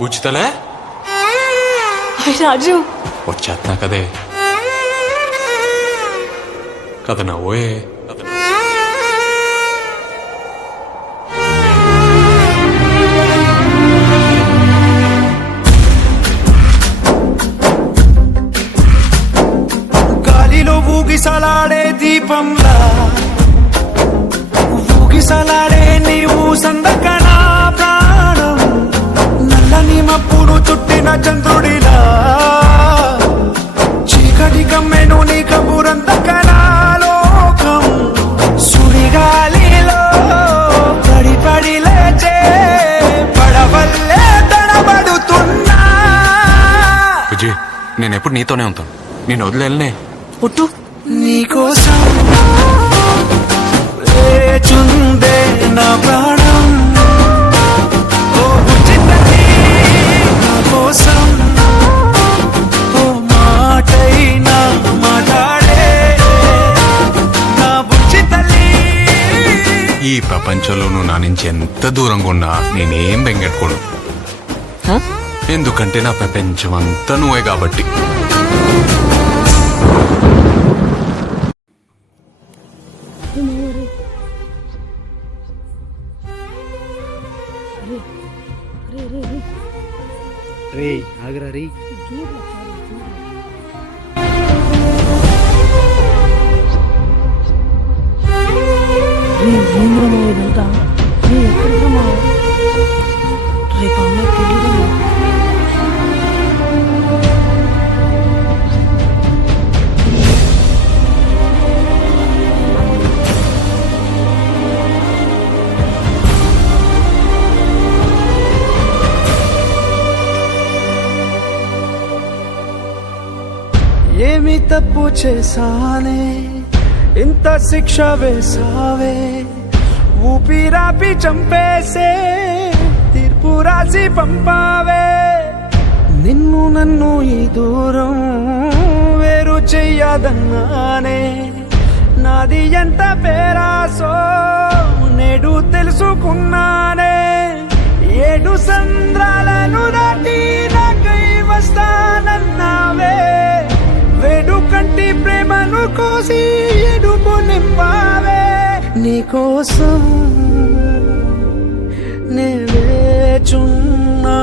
బుచ్చితలే రాజు వచ్చేస్తున్నా కదే కథ నవ్వే గాలిలో ఊగిసలాడే దీపంలా ఊగిసలాడే నీవు సందకనా ప్రాణం నల్లని మప్పును చుట్టిన చంద్రుడిలా చీకటి కమ్మెను నీ కబురంతకనా లోకం సుడిగాలిలో పడి పడి లేచే పడవల్లే తడబడుతున్నా. విజయ్ నేను ఎప్పుడు నీతోనే ఉంటాను, నేను వదిలేనే. పుట్టు నీకోసం లేచుందే నా ప్రాణం, ఓ బుజ్జితల్లి నా కోసం ఓ మాటైనా మాట్లాడే నా బుజ్జితల్లి. ఈ ప్రపంచంలో నువ్వు నా నుంచి ఎంత దూరంగా ఉన్నా నేనేం బెంగెట్టుకోను, ఎందుకంటే నా ప్రపంచం అంతా నువ్వే కాబట్టి. రే ఆగరా రే ఇదంతా ఎక్కడికమ్మా రేపు అమ్మాయి పెళ్ళిరమ్మా. ఏమి తప్పు చేశానే ఇంత శిక్ష వేసావే, ఊపిరాపి చంపేసే తీర్పు రాసి పంపావే. నిన్ను నన్ను ఈ దూరం వేరు చెయ్యదన్నానే, నాది ఎంత పేరాసో నేడు తెలుసుకున్నానే. 7 సంద్రాలను దాటి నాకై వస్తానన్నావే, వేడుకంటి ప్రేమను కోసి ఎడుపు నింపావే. నీకోసం నేచున్నా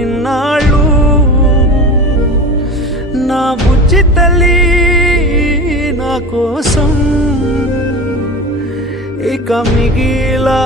ఇన్నాళ్ళు నా బుజ్జి తల్లి నా కోసం ఇక మిగిలా